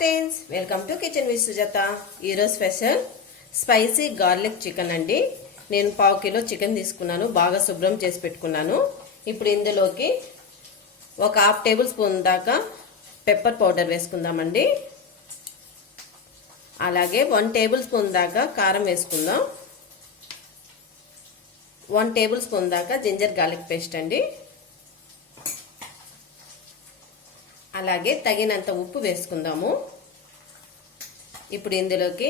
Friends welcome to kitchen with Sujatha ఈరోజు special spicy garlic chicken అండి. నేను పావు కిలో చికెన్ తీసుకున్నాను బాగా శుభ్రం చేసి పెట్టుకున్నాను. ఇప్పుడు ఇందులోకి ఒక హాఫ్ టేబుల్ స్పూన్ దాకా పెప్పర్ పౌడర్ వేసుకుందామండి. అలాగే వన్ టేబుల్ స్పూన్ దాకా కారం వేసుకుందాం. వన్ టేబుల్ స్పూన్ దాకా జింజర్ గార్లిక్ పేస్ట్ అండి. అలాగే తగినంత ఉప్పు వేసుకుందాము. ఇప్పుడు ఇందులోకి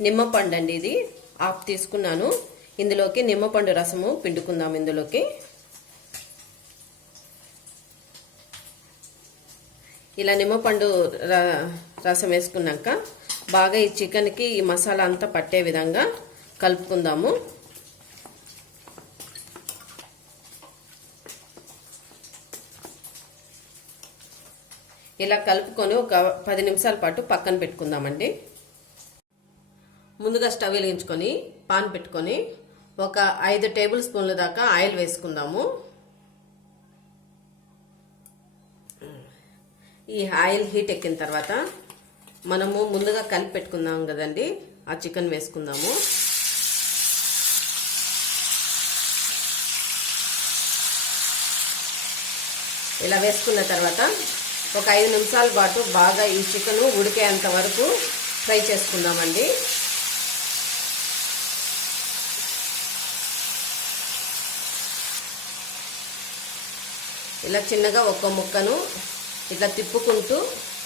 నిమ్మపండు అండి ఇది. ఆఫ్ తీసుకున్నాను. ఇందులోకి నిమ్మపండు రసము పిండుకుందాం ఇందులోకి. ఇలా నిమ్మపండు రసం వేసుకున్నాక బాగా ఈ చికెన్కి ఈ మసాలా అంతా పట్టే విధంగా కలుపుకుందాము. ఇలా కలుపుకొని ఒక పది నిమిషాల పాటు పక్కన పెట్టుకుందామండి. ముందుగా స్టవ్ వెలిగించుకొని పాన్ పెట్టుకొని ఒక ఐదు టేబుల్ స్పూన్ల దాకా ఆయిల్ వేసుకుందాము. ఈ ఆయిల్ హీట్ ఎక్కిన తర్వాత మనము ముందుగా కలిపి పెట్టుకుందాం కదండి ఆ చికెన్ వేసుకుందాము. ఇలా వేసుకున్న తర్వాత ఒక ఐదు నిమిషాల పాటు బాగా ఈ చికెన్ ఉడికేంత వరకు ఫ్రై చేసుకుందామండి. ఇలా చిన్నగా ఒక్క ముక్కను ఇట్లా తిప్పుకుంటూ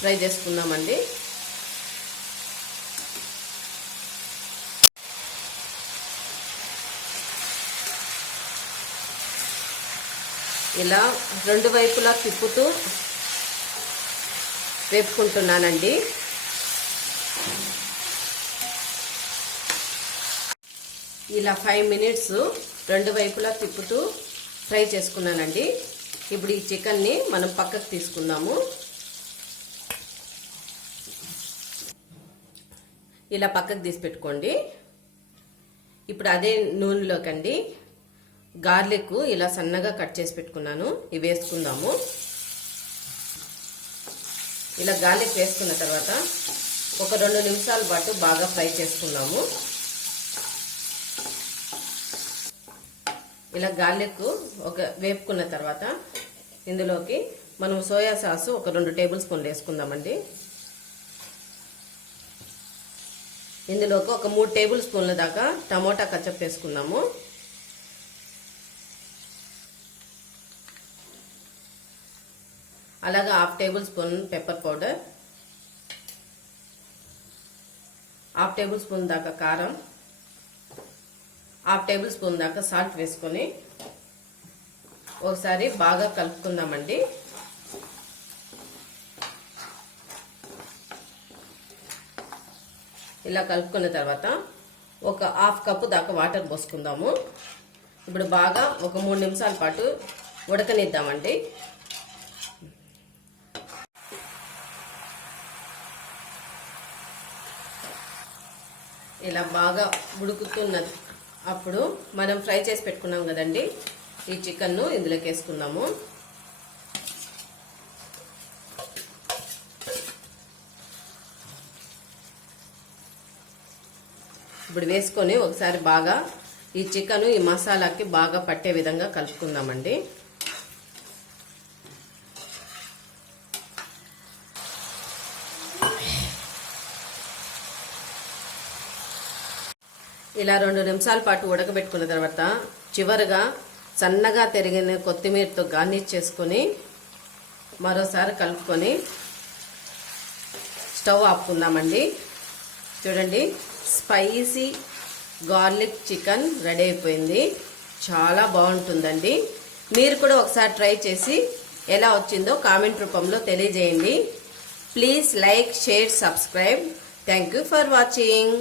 ఫ్రై చేసుకుందామండి. ఇలా రెండు వైపులా తిప్పుతూ వేపుకుంటున్నానండి. ఇలా ఫైవ్ మినిట్స్ రెండు వైపులా తిప్పుతూ ఫ్రై చేసుకున్నానండి. ఇప్పుడు ఈ చికెన్ని మనం పక్కకు తీసుకుందాము. ఇలా పక్కకు తీసి పెట్టుకోండి. ఇప్పుడు అదే నూనెలోకండి. గార్లిక్ ఇలా సన్నగా కట్ చేసి పెట్టుకున్నాను. ఇవి వేసుకుందాము. ఇలా గార్లిక్ వేసుకున్న తర్వాత ఒక రెండు నిమిషాల పాటు బాగా ఫ్రై చేసుకున్నాము. ఇలా గార్లిక్ ఒక వేపుకున్న తర్వాత ఇందులోకి మనం సోయా సాసు ఒక రెండు టేబుల్ స్పూన్లు వేసుకుందామండి. ఇందులోకి ఒక మూడు టేబుల్ స్పూన్ల దాకా టమోటా కచ్చప్ వేసుకుందాము. అలాగే half tablespoon pepper powder half tablespoon దాకా కారం హాఫ్ టేబుల్ స్పూన్ దాకా సాల్ట్ వేసుకొని ఒకసారి బాగా కలుపుకుందామండి. ఇలా కలుపుకున్న తర్వాత ఒక హాఫ్ కప్పు దాకా వాటర్ పోసుకుందాము. ఇప్పుడు బాగా ఒక మూడు నిమిషాల పాటు ఉడకనిద్దామండి. ఇలా బాగా ఉడుకుతున్నది. అప్పుడు మనం ఫ్రై చేసి పెట్టుకున్నాం కదండి. ఈ చికెన్ను ఇందులోకి వేసుకున్నాము. ఇప్పుడు వేసుకొని ఒకసారి బాగా ఈ చికెన్ ఈ మసాలాకి బాగా పట్టే విధంగా కలుపుకుందామండి. ఇలా రెండు నిమిషాల పాటు ఉడకబెట్టుకున్న తర్వాత చివరిగా సన్నగా తెరిగిన కొత్తిమీరతో గార్నిష్ చేసుకొని మరోసారి కలుపుకొని స్టవ్ ఆపుకుందామండి. చూడండి స్పైసీ గార్లిక్ చికెన్ రెడీ అయిపోయింది. చాలా బాగుంటుందండి. మీరు కూడా ఒకసారి ట్రై చేసి ఎలా వచ్చిందో కామెంట్ రూపంలో తెలియజేయండి. Please like share subscribe. Thank you for watching.